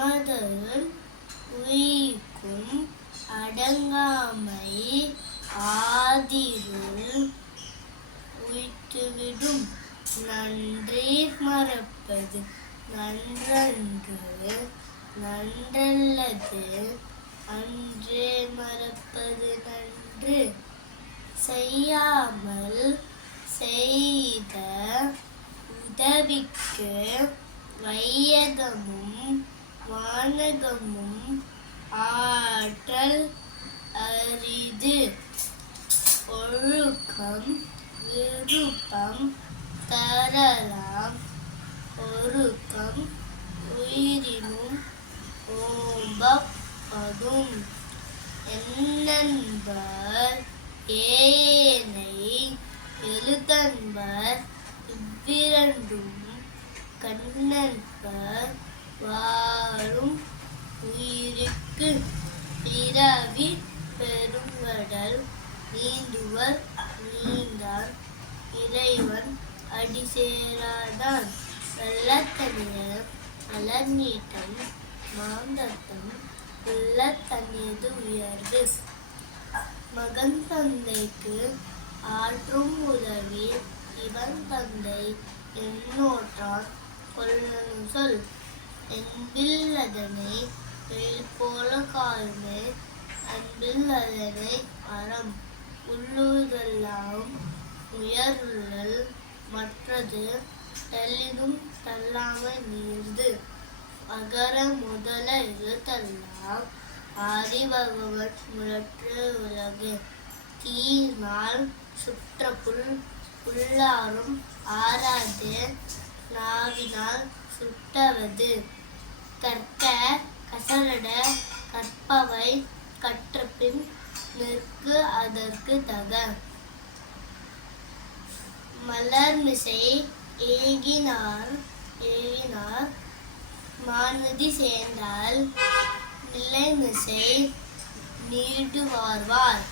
அமதருள் உயிர்க்கும் அடங்காமை ஆதிருள் உய்த்துவிடும் நன்றீர் மறப்பது நன்றன்று நன்றல்லது அன்றே மறப்பது நன்று செய்யாமல் செய்த உதவிக்கு வையகமும் வானகமும் ஆற்றல் அரிது ஒழுக்கம் விருப்பம் தரலாம் ஒருக்கம் உயிரினும் ஓம்பப்படும் என்னன்பர் ஏனை எழுதன்பர் இவ்விரண்டும் கண்ணன்பர் வாழும் உயிருக்கு பிறவி பெருங்கடல் நீந்துவர் நீந்தான் இறைவன் அடி சேராதான் வெள்ளத்தனியர் மலர் நீட்டம் மாந்தத்தம் உள்ளத்தனியது உயர்வு மகன் தந்தைக்கு ஆற்றும் உதவி இவன் தந்தை என்னோற்றான் கொள்ளனும் சொல் என்பில் அதனை வெயில் போல காயுமே அன்பில் அதனை அறம் உள்ளுதெல்லாம் உயர்வுள்ளல் மற்றது தள்ளினும் தள்ளாமை நீர்து அகர முதல எழுத்தெல்லாம் ஆதிபகவன் முழற்று உலகு தீனால் சுற்றப்புள் உள்ளாரும் ஆராது நாவினால் சுட்டவது கற்க கசரட கற்பவை கற்றபின் நிற்கு அதற்கு தக மலர்மிசை ஏகினார் மானுதி சேர்ந்தால் நிலைமிசை நீடுவார்வார்